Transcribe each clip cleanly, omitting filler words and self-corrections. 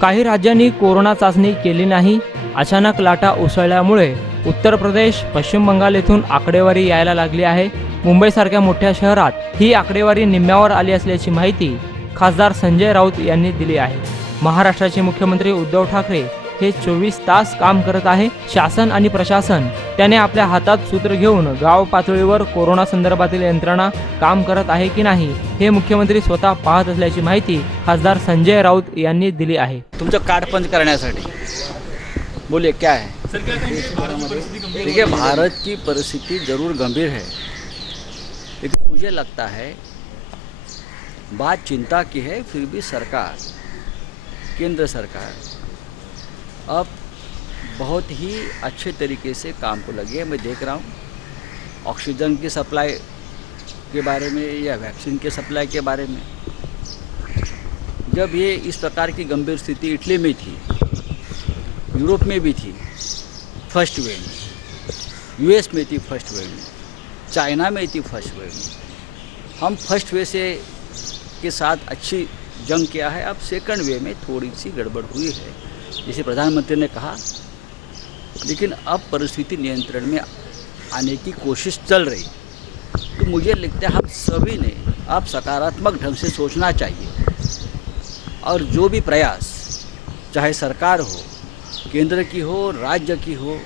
काही राज्यांनी कोरोना चाचणी केली नाही। अचानक लाटा उसळल्यामुळे उत्तर प्रदेश, पश्चिम बंगाल येथून आकडेवारी यायला लागली आहे। मुंबईसारख्या मोठ्या शहरात ही आकडेवारी निम्म्यावर आली असल्याची माहिती खासदार संजय राऊत यांनी दिली आहे। महाराष्ट्राचे मुख्यमंत्री उद्धव ठाकरे हे 24 तास काम करत आहे। शासन आणि प्रशासन त्याने आपल्या हातात सूत्र घेऊन गाव पातळीवर कोरोना संदर्भातील यंत्रणा काम करत आहे की नाही हे मुख्यमंत्री स्वतः पाहत असल्याची माहिती खासदार संजय राऊत यांनी दिली आहे। तुमचं कार्ड पंच करण्यासाठी बोलिए क्या है? देखिए, भारत की परिस्थिति ज़रूर गंभीर है, लेकिन मुझे लगता है बात चिंता की है। फिर भी सरकार, केंद्र सरकार अब बहुत ही अच्छे तरीके से काम को लगी है। मैं देख रहा हूँ ऑक्सीजन की सप्लाई के बारे में या वैक्सीन के सप्लाई के बारे में। जब ये इस प्रकार की गंभीर स्थिति इटली में थी, यूरोप में भी थी फर्स्ट वेव में, यूएस में थी फर्स्ट वेव में, चाइना में थी फर्स्ट वेव में। हम फर्स्ट वेव से के साथ अच्छी जंग किया है। अब सेकंड वेव में थोड़ी सी गड़बड़ हुई है, जैसे प्रधानमंत्री ने कहा, लेकिन अब परिस्थिति नियंत्रण में आने की कोशिश चल रही। तो मुझे लगता है हम सभी ने अब सकारात्मक ढंग से सोचना चाहिए और जो भी प्रयास, चाहे सरकार हो, केंद्र की हो, राज्य की हो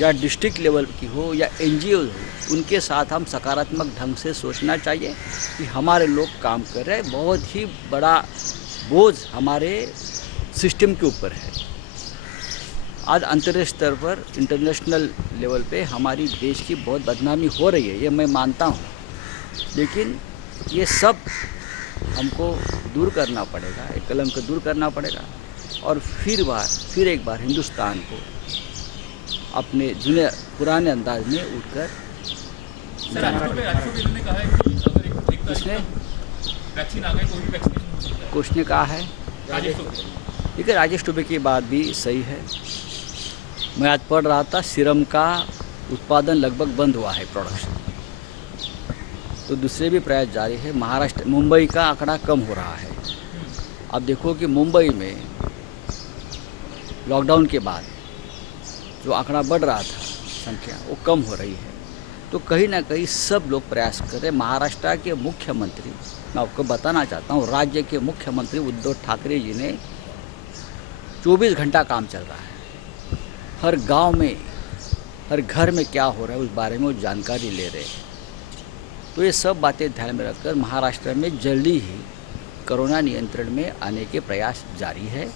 या डिस्ट्रिक्ट लेवल की हो या एनजीओ हो, उनके साथ हम सकारात्मक ढंग से सोचना चाहिए कि हमारे लोग काम कर रहे हैं। बहुत ही बड़ा बोझ हमारे सिस्टम के ऊपर है। आज अंतर्राष्ट्रीय स्तर पर, इंटरनेशनल लेवल पे हमारी देश की बहुत बदनामी हो रही है, ये मैं मानता हूँ, लेकिन ये सब हमको दूर करना पड़ेगा, एक कलंक दूर करना पड़ेगा और फिर एक बार हिंदुस्तान को अपने पुराने अंदाज में उठकर कुछ ने कहा है। देखिए, राजेश टोपे की बात भी सही है। मैं आज पढ़ रहा था, सीरम का उत्पादन लगभग बंद हुआ है, प्रोडक्शन। तो दूसरे भी प्रयास जारी है। महाराष्ट्र, मुंबई का आंकड़ा कम हो रहा है। अब देखो कि मुंबई में लॉकडाउन के बाद जो आंकड़ा बढ़ रहा था संख्या, वो कम हो रही है। तो कहीं ना कहीं सब लोग प्रयास कर रहे हैं। महाराष्ट्र के मुख्यमंत्री, मैं आपको बताना चाहता हूँ, राज्य के मुख्यमंत्री उद्धव ठाकरे जी ने 24 घंटा काम चल रहा है। हर गांव में, हर घर में क्या हो रहा है उस बारे में वो जानकारी ले रहे हैं। तो ये सब बातें ध्यान में रखकर महाराष्ट्र में जल्दी ही कोरोना नियंत्रण में आने के प्रयास जारी है।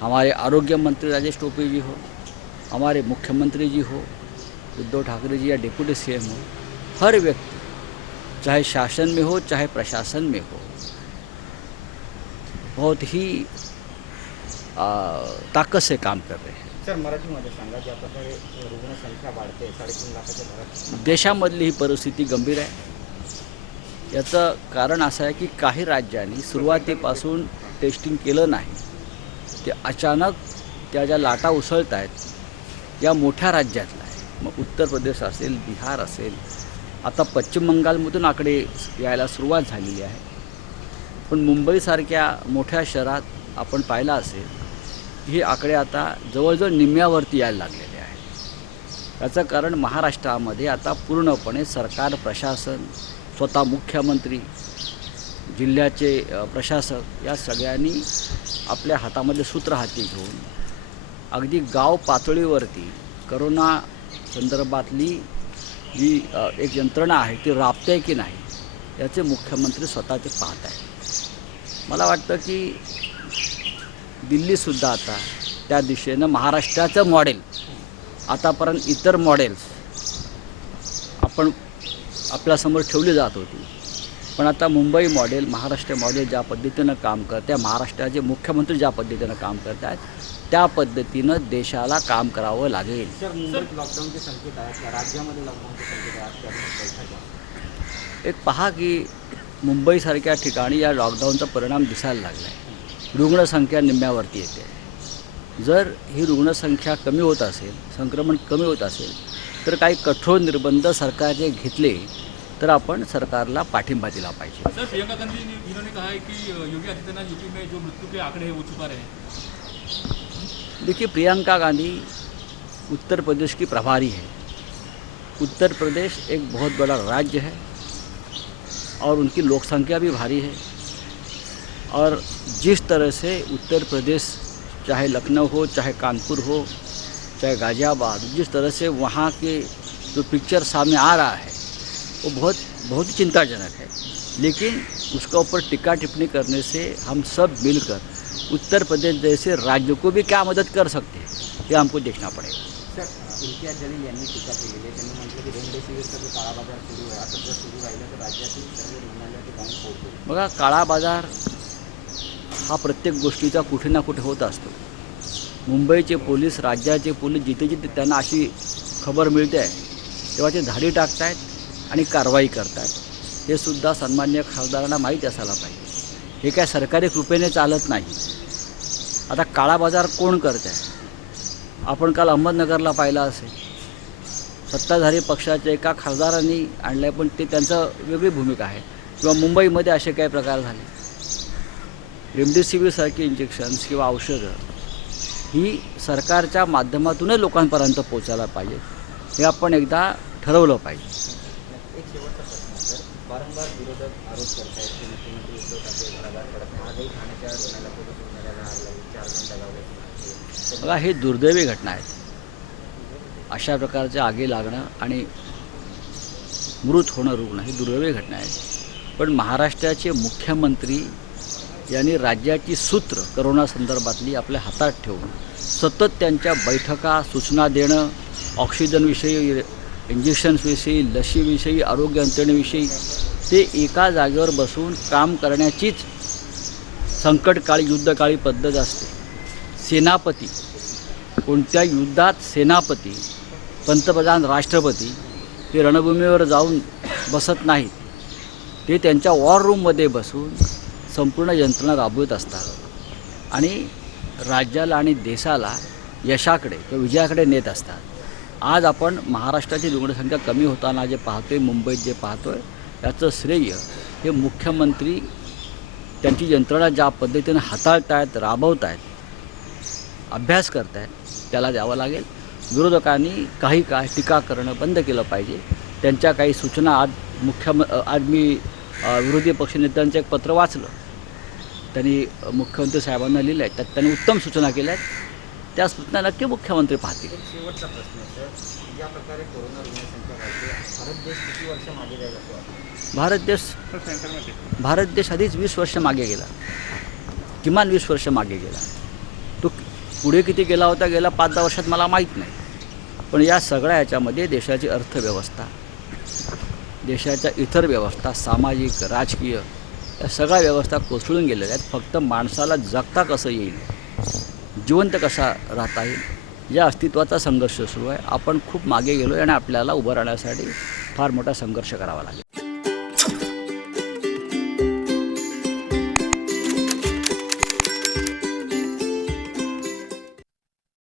हमारे आरोग्य मंत्री राजेश टोपे जी हो, हमारे मुख्यमंत्री जी हो, उद्धव ठाकरे जी या डिप्टी सीएम हो, हर व्यक्ति, चाहे शासन में हो चाहे प्रशासन में हो, बहुत ही ताकत से काम कर रहे हैं। सर, मराठीमध्ये सांगा, ज्या प्रकारे रुग्णसंख्या वाढते, 3.5 लाखाच्या घरात देशामधली ही परिस्थिती गंभीर आहे। याचं कारण असं आहे की काही राज्यांनी सुरुवातीपासून टेस्टिंग केलं नाही। ते अचानक त्या ज्या लाटा उसळत आहेत या मोठ्या राज्यातला आहे। मग उत्तर प्रदेश असेल, बिहार असेल, आता पश्चिम बंगालमधून आकडे यायला सुरुवात झालेली आहे। पण मुंबईसारख्या मोठ्या शहरात आपण पाहिलं असेल, हे आकडे आता जवळजवळ निम्म्यावरती यायला लागलेले आहे। याचं कारण महाराष्ट्रामध्ये आता पूर्णपणे सरकार, प्रशासन, स्वतः मुख्यमंत्री, जिल्ह्याचे प्रशासक या सगळ्यांनी आपल्या हातामध्ये सूत्र हाती घेऊन अगदी गाव पातळीवरती कोरोना संदर्भातली जी एक यंत्रणा आहे ती राबते आहे की नाही याचे मुख्यमंत्री स्वतः ते पाहत आहेत। मला वाटतं की दिल्लीसुद्धा आता त्या दिशेनं महाराष्ट्राचं मॉडेल, आतापर्यंत इतर मॉडेल्स आपण आपल्यासमोर ठेवली जात होती, पण आता मुंबई मॉडेल, महाराष्ट्र मॉडेल ज्या पद्धतीनं काम करते, महाराष्ट्राचे मुख्यमंत्री ज्या पद्धतीनं काम करत आहेत त्या पद्धतीनं देशाला काम करावं लागेल। सर, मुंबईत लॉकडाऊनचे संकेत आहेत, राज्यामध्ये लॉकडाऊनचे संकेत आहेत। एक पहा की मुंबईसारख्या ठिकाणी या लॉकडाऊनचा परिणाम दिसायला लागला आहे। रुग्णसंख्या निम्म्यावरती येते। जर ही रुग्णसंख्या कमी होत असेल, संक्रमण कमी होत असेल, तर काही कठोर निर्बंध सरकारने घेतले तर आपण सरकारला पाठिंबा दिला पाहिजे। सर, प्रियंका गांधी इन्होंने कहा है कि योगी आदित्यनाथ यूपी में जो मृत्यु के आंकड़े हैं वो छुपा रहे हैं। देखिए, प्रियंका गांधी उत्तर प्रदेश की प्रभारी है। उत्तर प्रदेश एक बहुत बड़ा राज्य है और उनकी लोक संख्या भी भारी है। और जिस तरह से उत्तर प्रदेश, चाहे लखनऊ हो, चाहे कानपुर हो, चाहे गाज़ियाबाद, जिस तरह से वहाँ के जो पिक्चर सामने आ रहा है वो बहुत बहुत ही चिंताजनक है। लेकिन उसका ऊपर टिक्का टिप्पणी करने से हम सब मिलकर उत्तर प्रदेश जैसे राज्य को भी क्या मदद कर सकते हैं, ये हमको देखना पड़ेगा। सर, इम्तियाज जलील यांनी टीका केलेली आहे. त्यांनी म्हटलं की रेमडेसिवीरचा जो काळा बाजार सुरू आहे, आता जर सुरू राहिला तर राज्यातील सर्व रुग्णालयात पाणी पोहोचेल. बघा, काळा बाजार हा प्रत्येक गोष्टीचा कुठे ना कुठे होत असतो. मुंबईचे पोलीस, राज्याचे पोलीस जिथे जिथे त्यांना अशी खबर मिळते आहे तेव्हा ते धाडी टाकत आहेत आणि कारवाई करत आहेत. हे सुद्धा सन्माननीय खासदारांना माहीत असायला पाहिजे. हे काय सरकारी कृपेने चालत नाही. आता काळा बाजार कोण करत आहे? आपण काल अहमदनगरला पाहिला असेल, सत्ताधारी पक्षाच्या एका खासदारांनी आणलं आहे, पण ते त्यांचं वेगळी भूमिका आहे. किंवा मुंबईमध्ये असे काही प्रकार झाले. रेमडेसिवीरसारखी इंजेक्शन्स किंवा औषधं ही सरकारच्या माध्यमातूनच लोकांपर्यंत पोचायला पाहिजे. हे आपण एकदा ठरवलं पाहिजे. एक शेवटचा प्रश्न सर, वारंवार विरोधक आरोप करतायत की मुख्यमंत्री उद्धव ठाकरे घराबाहेर पडत नाही. आजही ठाण्याच्या रुग्णालयाला पोलीस रुग्णालयाला आग लागली, 4 जण दगावले. बघा, हे दुर्दैवी घटना आहेत. अशा प्रकारच्या आगी लागणं आणि मृत होणं रुग्ण ही दुर्दैवी घटना आहे. पण महाराष्ट्राचे मुख्यमंत्री यांनी राज्याची सूत्र करोना संदर्भातली आपल्या हातात ठेवून सतत त्यांच्या बैठका, सूचना देणं, ऑक्सिजनविषयी, इंजेक्शन्सविषयी, लशीविषयी, आरोग्य यंत्रणेविषयी ते एका जागेवर बसून काम करण्याचीच संकटकाळी, युद्धकाळी पद्धत असते. सेनापती, कोणत्या युद्धात सेनापती, पंतप्रधान, राष्ट्रपती हे रणभूमीवर जाऊन बसत नाहीत. ते त्यांच्या वॉर रूममध्ये बसून संपूर्ण यंत्रणा राबवत असतात आणि राज्याला आणि देशाला यशाकडे किंवा विजयाकडे नेत असतात. आज आपण महाराष्ट्राची रुग्णसंख्या कमी होताना जे पाहतो आहे, मुंबईत जे पाहतो आहे, याचं श्रेय हे मुख्यमंत्री त्यांची यंत्रणा ज्या पद्धतीने हाताळत आहेत, राबवत आहेत, अभ्यास करत आहेत, त्याला द्यावं लागेल. विरोधकांनी काही काळ टीका करणं बंद केलं पाहिजे. त्यांच्या काही सूचना आज मी विरोधी पक्षनेत्यांचं एक पत्र वाचलं. त्यांनी मुख्यमंत्री साहेबांना लिहिलं आहे. त्यात त्यांनी उत्तम सूचना केल्या आहेत. त्या सूचना नक्की मुख्यमंत्री पाहतील. एक शेवटचा प्रश्न आहे सर, ज्या प्रकारे कोरोना रुग्णसंख्या वाढते, भारत देश किती वर्ष मागे जाईल असं वाटतं? भारत देश आधीच 20 वर्ष मागे गेला, किमान 20 वर्ष मागे गेला. तो पुढे किती गेला होता गेल्या 5-10 वर्षात मला माहीत नाही. पण या सगळ्या ह्याच्यामध्ये देशाची अर्थव्यवस्था, देशाच्या इतर व्यवस्था, सामाजिक, राजकीय, या सगळ्या व्यवस्था कोसळून गेलेल्या आहेत. फक्त माणसाला जगता कसं येईल, जिवंत कसा राहता येईल, या अस्तित्वाचा संघर्ष सुरू आहे. आपण खूप मागे गेलो आहे आणि आपल्याला उभं राहण्यासाठी फार मोठा संघर्ष करावा लागेल.